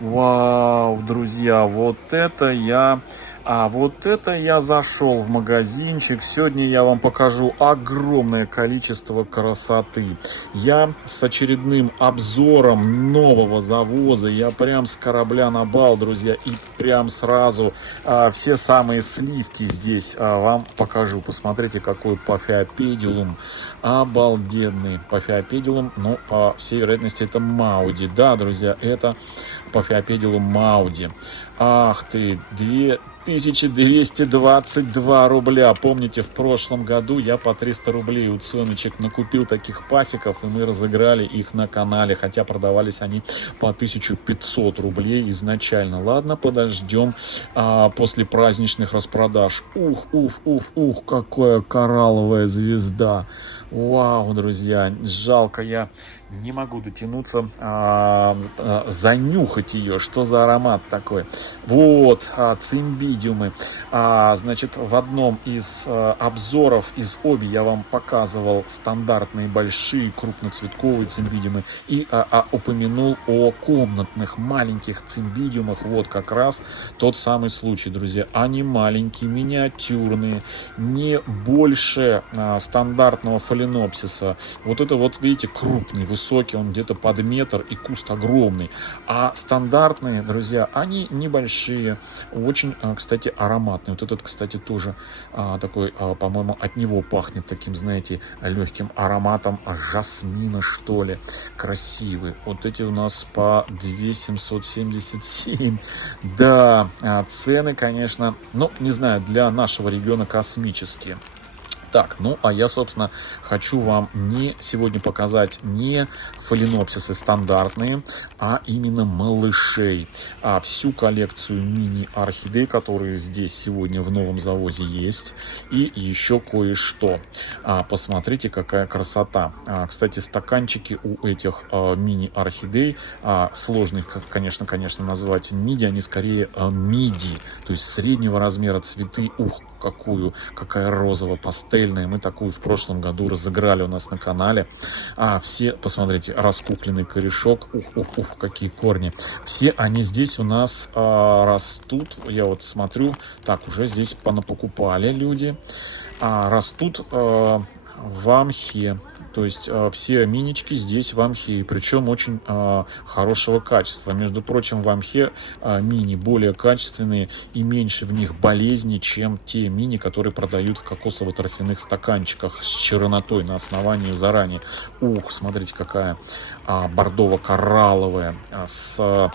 Вау, друзья, вот это я зашел в магазинчик. Сегодня я вам покажу огромное количество красоты. Я с очередным обзором нового завоза. Я прям с корабля на бал, друзья, и прям сразу все самые сливки здесь вам покажу. Посмотрите, какой пафиопедилум. Обалденный пафиопедилум. Ну, по всей вероятности, это Мауди. Да, друзья, это пафиопедилум Мауди. Ах ты, 2222 рубля. Помните, в прошлом году я по 300 рублей у Ценочек накупил таких пафиков, и мы разыграли их на канале, хотя продавались они по 1500 рублей изначально. Ладно, подождем после праздничных распродаж. Ух, какая коралловая звезда. Вау, друзья, жалко, я не могу дотянуться, занюхать ее. Что за аромат такой? Вот, цимбидиумы. Значит, в одном из обзоров из Оби я вам показывал стандартные большие крупноцветковые цимбидиумы и упомянул о комнатных маленьких цимбидиумах. Вот как раз тот самый случай, друзья. Они маленькие, миниатюрные, не больше стандартного фаленопсиса. Вот это вот, видите, крупный, высокий, он где-то под метр, и куст огромный. А стандартные, друзья, они небольшие, очень, кстати, ароматные. Вот этот, кстати, тоже такой, по-моему, от него пахнет таким, знаете, легким ароматом жасмина, что ли. Красивый. Вот эти у нас по 2777. Да, цены, конечно, ну, не знаю, для нашего региона космические. Так, ну, а я, собственно, хочу вам сегодня показать не фаленопсисы стандартные, а именно малышей. Всю коллекцию мини-орхидей, которые здесь сегодня в новом завозе есть. И еще кое-что. Посмотрите, какая красота. Кстати, стаканчики у этих мини-орхидей, сложно их, конечно, назвать миди, они скорее миди, то есть среднего размера цветы. Ух, какая розовая, пастельная. Мы такую в прошлом году разыграли у нас на канале. Все, посмотрите, раскукленный корешок. Ух, какие корни. Все они здесь у нас растут. Я вот смотрю, так, уже здесь понапокупали люди. Растут в амхе. То есть все минички здесь в амхе, причем очень хорошего качества. Между прочим, в амхе мини более качественные и меньше в них болезней, чем те мини, которые продают в кокосово-торфяных стаканчиках с чернотой на основании заранее. Ух, смотрите, какая бордово-коралловая, с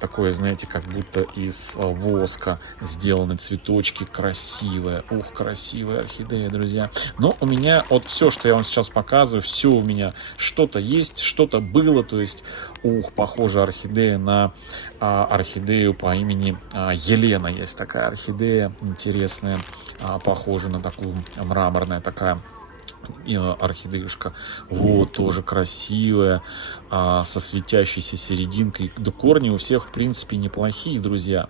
такой, знаете, как будто из воска сделаны цветочки, красивая. Ух, красивая орхидея, друзья. Но у меня вот все, что я вам сейчас показываю, все у меня что-то есть, что-то было, то есть, похожа орхидея на орхидею по имени Елена. Есть такая орхидея интересная, похожа на такую мраморная такая орхидеюшка. Вот, тоже красивая, со светящейся серединкой. Да, корни у всех, в принципе, неплохие, друзья.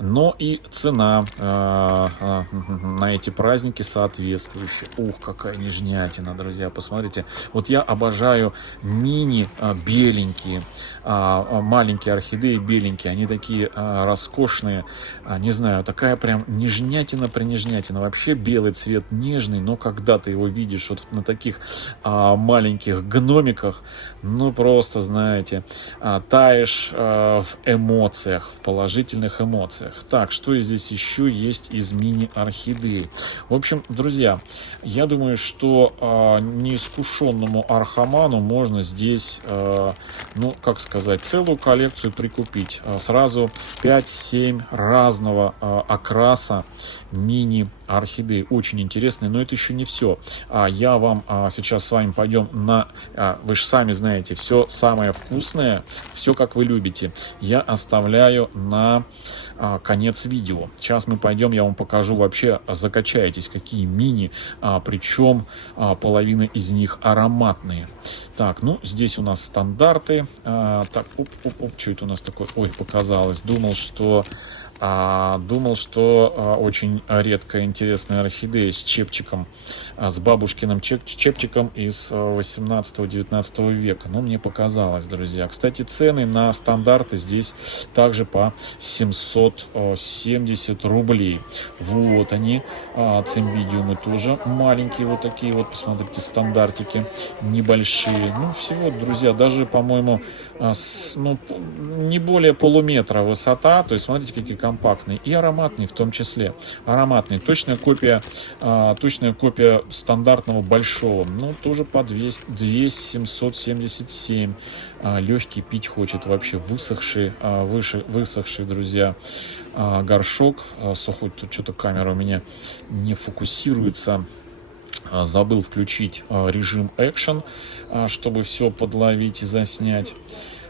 Но и цена на эти праздники соответствующая. Ух, какая нежнятина, друзья. Посмотрите. Вот я обожаю мини беленькие, маленькие орхидеи беленькие. Они такие роскошные. Не знаю, такая прям нежнятина-принежнятина. Вообще белый цвет нежный, но когда ты его видишь вот на таких маленьких гномиках, ну просто, знаете, таешь в эмоциях, в положительных эмоциях. Так, что здесь еще есть из мини-орхидеи? В общем, друзья, я думаю, что неискушенному архаману можно здесь, ну, как сказать, целую коллекцию прикупить. Сразу 5-7 разного окраса мини-орхидеи. Очень интересные, но это еще не все. Я вам сейчас с вами пойдем вы же сами знаете, все самое вкусное, все как вы любите, я оставляю на конец видео. Сейчас мы пойдем, я вам покажу вообще, закачаетесь, какие мини, причем половина из них ароматные. Так, ну здесь у нас стандарты. Так, что это у нас такое? Ой, показалось. Думал, что очень редкое, интересное интересная орхидея с чепчиком, с бабушкиным чепчиком из 18-19 века. Ну, мне показалось, друзья. Кстати, цены на стандарты здесь также по 770 рублей. Вот они, цимбидиумы тоже маленькие, вот такие вот, посмотрите, стандартики, небольшие. Ну, всего, друзья, даже, по-моему, не более полуметра высота. То есть, смотрите, какие компактные. И ароматные в том числе. Ароматные. Точная копия стандартного большого. Ну, тоже по 2777. Легкий, пить хочет вообще. Высохший, друзья, горшок. Сухой, тут что-то камера у меня не фокусируется. Забыл включить режим экшен, чтобы все подловить и заснять.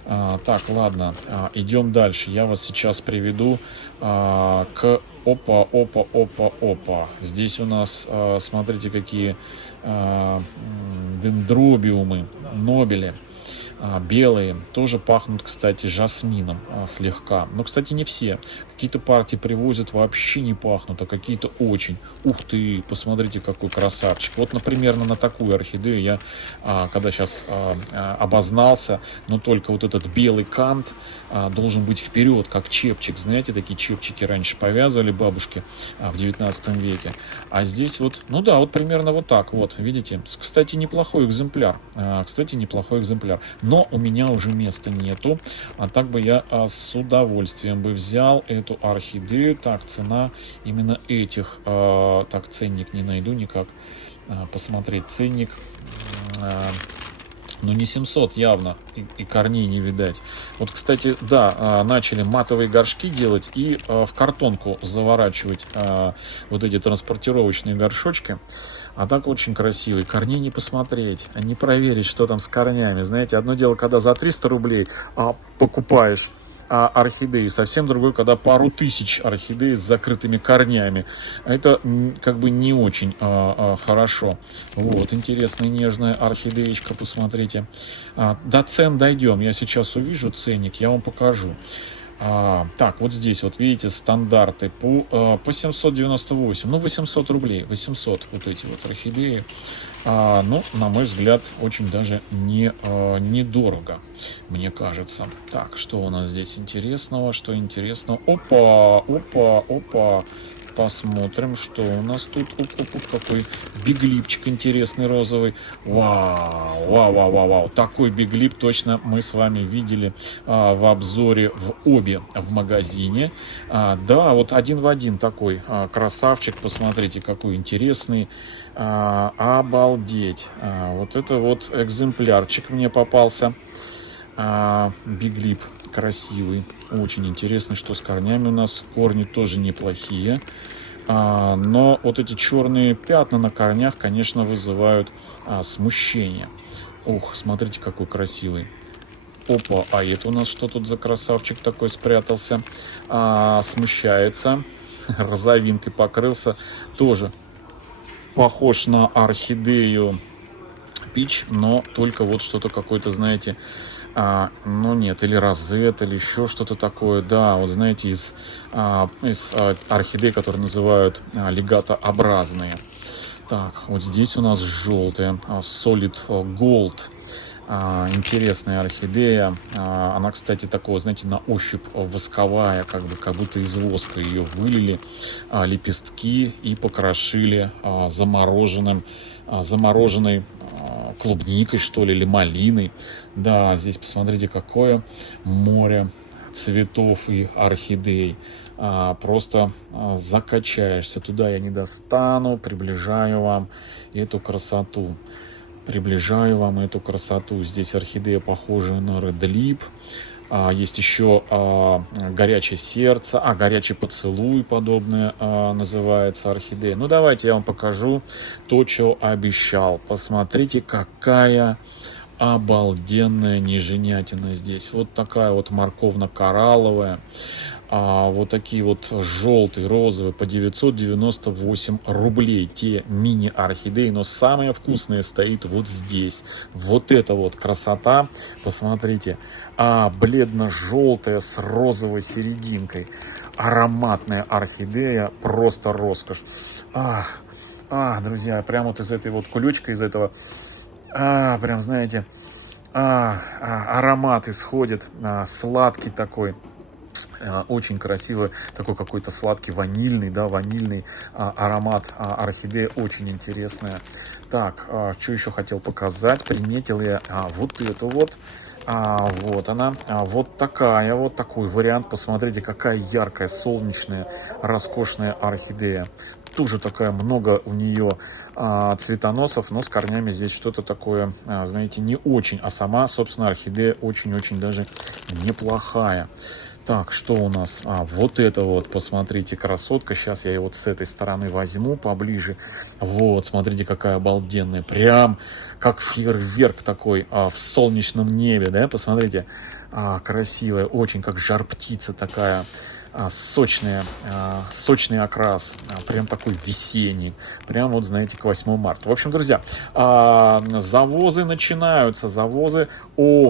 Так, ладно, идем дальше. Я вас сейчас приведу к опа. Здесь у нас, смотрите, какие дендробиумы, нобели. Белые, тоже пахнут, кстати, жасмином слегка. Но, кстати, не все. Какие-то партии привозят, вообще не пахнут, а какие-то очень. Ух ты, посмотрите, какой красавчик. Вот, например, на такую орхидею я, когда сейчас обознался, но только вот этот белый кант должен быть вперед, как чепчик. Знаете, такие чепчики раньше повязывали бабушки в 19 веке. А здесь вот, ну да, вот примерно вот так вот, видите. Кстати, неплохой экземпляр. Но у меня уже места нету. А так бы я с удовольствием бы взял эту орхидею. Так, цена именно этих. Так, ценник не найду никак. Посмотреть ценник. Ну, не 700 явно, и корней не видать. Вот, кстати, да, начали матовые горшки делать и в картонку заворачивать вот эти транспортировочные горшочки. А так очень красивый. Корней не посмотреть, не проверить, что там с корнями. Знаете, одно дело, когда за 300 рублей покупаешь орхидеи, совсем другой, когда пару тысяч орхидей с закрытыми корнями. Это как бы не очень хорошо. Вот, интересная нежная орхидеечка, посмотрите. До цен дойдем. Я сейчас увижу ценник, я вам покажу. Так, вот здесь, вот видите, стандарты по 798, ну 800 рублей, 800 вот эти вот орхидеи. Ну, на мой взгляд, очень даже недорого, мне кажется. Так, что у нас здесь интересного, Опа. Посмотрим, что у нас тут. Какой биглипчик интересный, розовый. Вау. Такой биглип точно мы с вами видели в обзоре в обе в магазине. Да, вот один в один такой красавчик. Посмотрите, какой интересный. Обалдеть. Вот это вот экземплярчик мне попался. Биглип красивый, очень интересный, что с корнями у нас. Корни тоже неплохие, но вот эти черные пятна на корнях, конечно, вызывают смущение. Ух, смотрите, какой красивый. Опа, а это у нас что тут за красавчик такой спрятался? Смущается, розовинкой покрылся, тоже похож на орхидею Пич, но только вот что-то какое-то, знаете, ну нет, или розет, или еще что-то такое. Да, вот знаете, из орхидей, которые называют легатообразные. Так, вот здесь у нас желтая, Solid Gold. Интересная орхидея. Она, кстати, такого, знаете, на ощупь восковая, как будто из воска ее вылили лепестки и покрошили замороженной клубникой, что ли, или малиной. Да, здесь посмотрите, какое море цветов и орхидей. Просто закачаешься. Туда я не достану. Приближаю вам эту красоту. Здесь орхидея, похожая на Red Lip. Есть еще горячее сердце, горячий поцелуй, подобное называется орхидея. Ну, давайте я вам покажу то, что обещал. Посмотрите, какая обалденная неженятина здесь. Вот такая вот морковно-коралловая. Вот такие вот желтые, розовые по 998 рублей. Те мини-орхидеи. Но самое вкусное стоит вот здесь. Вот эта вот красота. Посмотрите. Бледно-желтая с розовой серединкой. ароматная орхидея, просто роскошь. Друзья, прям вот из этой вот кулечка, из этого, прям, знаете, аромат исходит, сладкий такой. Очень красивый, такой какой-то сладкий ванильный, да, ванильный аромат орхидеи, очень интересная. Так, что еще хотел показать, приметил я вот эту вот. Вот она, вот такая, вот такой вариант. Посмотрите, какая яркая, солнечная, роскошная орхидея. Тоже такая, много у нее цветоносов, но с корнями здесь что-то такое, знаете, не очень. А сама, собственно, орхидея очень-очень даже неплохая. Так, что у нас? Вот это вот, посмотрите, красотка. Сейчас я ее вот с этой стороны возьму поближе. Вот, смотрите, какая обалденная. Прям как фейерверк такой в солнечном небе, да? Посмотрите, красивая, очень как жар-птица такая. Сочный окрас, прям такой весенний, прям вот, знаете, к 8 марта. В общем, друзья, завозы начинаются, завозы.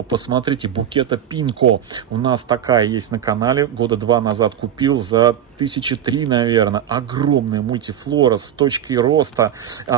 Посмотрите, букета Пинко у нас такая есть на канале, года 2 назад купил за 1003, наверное. Огромная мультифлора с точкой роста,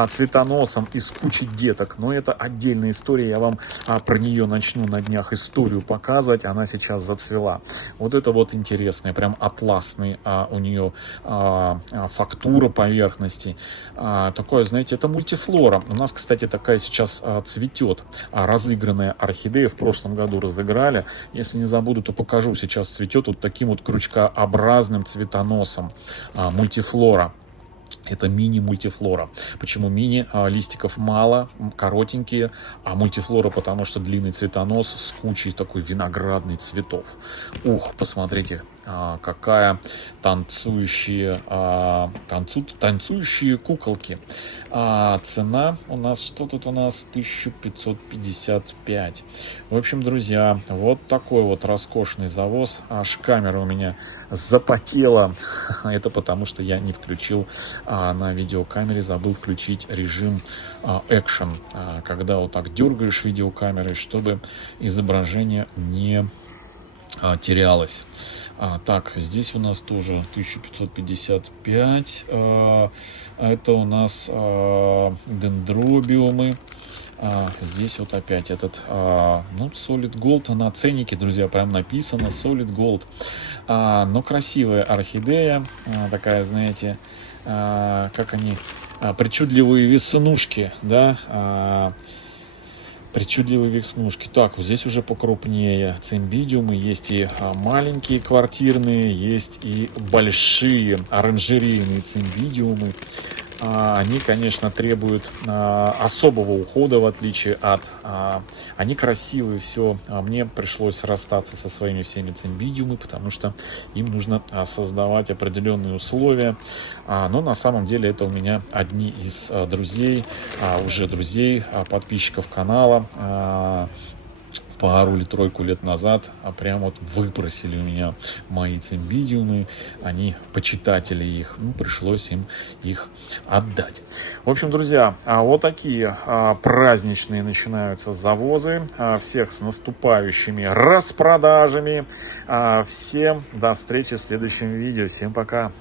цветоносом и с кучей деток. Но это отдельная история, я вам про нее начну на днях историю показывать. Она сейчас зацвела. Вот это вот интересная, прям атласный у нее фактура поверхности. Такое, знаете, это мультифлора. У нас, кстати, такая сейчас цветет разыгранная орхидея. В прошлом году разыграли. Если не забуду, то покажу. Сейчас цветет вот таким вот крючкообразным цветоносом. Мультифлора. Это мини-мультифлора. Почему мини? Листиков мало, коротенькие, а мультифлора, потому что длинный цветонос с кучей такой виноградных цветов. Посмотрите, какая танцующие куколки. Цена у нас, что тут у нас? 1555. В общем, друзья, вот такой вот роскошный завоз. Аж камера у меня запотела. Это потому, что я не включил на видеокамере, забыл включить режим Action, когда вот так дергаешь видеокамерой, чтобы изображение не терялось. Так, здесь у нас тоже 1555. Это у нас дендробиумы. Здесь вот опять этот, Solid Gold на ценнике, друзья, прям написано Solid Gold. Но красивая орхидея, такая, знаете, как они, причудливые веснушки, да, причудливые веснушки. Так, вот здесь уже покрупнее цимбидиумы. Есть и маленькие квартирные, есть и большие оранжерейные цимбидиумы. Они, конечно, требуют особого ухода, в отличие от... Они красивые, все. Мне пришлось расстаться со своими всеми цимбидиумами, потому что им нужно создавать определенные условия. Но на самом деле это у меня одни из друзей, подписчиков канала. Пару или тройку лет назад прям вот выпросили у меня мои цимбидиумы, они почитатели их, пришлось им их отдать. В общем, друзья, вот такие праздничные начинаются завозы. Всех с наступающими распродажами. Всем до встречи в следующем видео. Всем пока!